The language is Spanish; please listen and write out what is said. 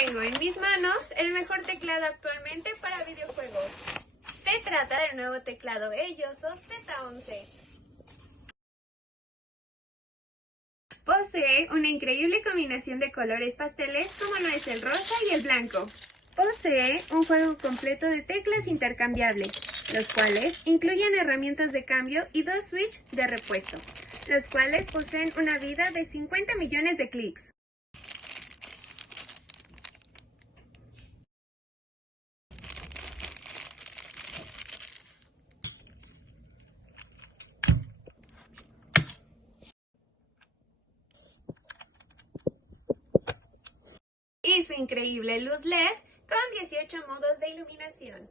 Tengo en mis manos el mejor teclado actualmente para videojuegos. Se trata del nuevo teclado Elloso Z11. Posee una increíble combinación de colores pasteles como lo es el rosa y el blanco. Posee un juego completo de teclas intercambiables, los cuales incluyen herramientas de cambio y dos switches de repuesto, los cuales poseen una vida de 50 millones de clics. Y su increíble luz LED con 18 modos de iluminación.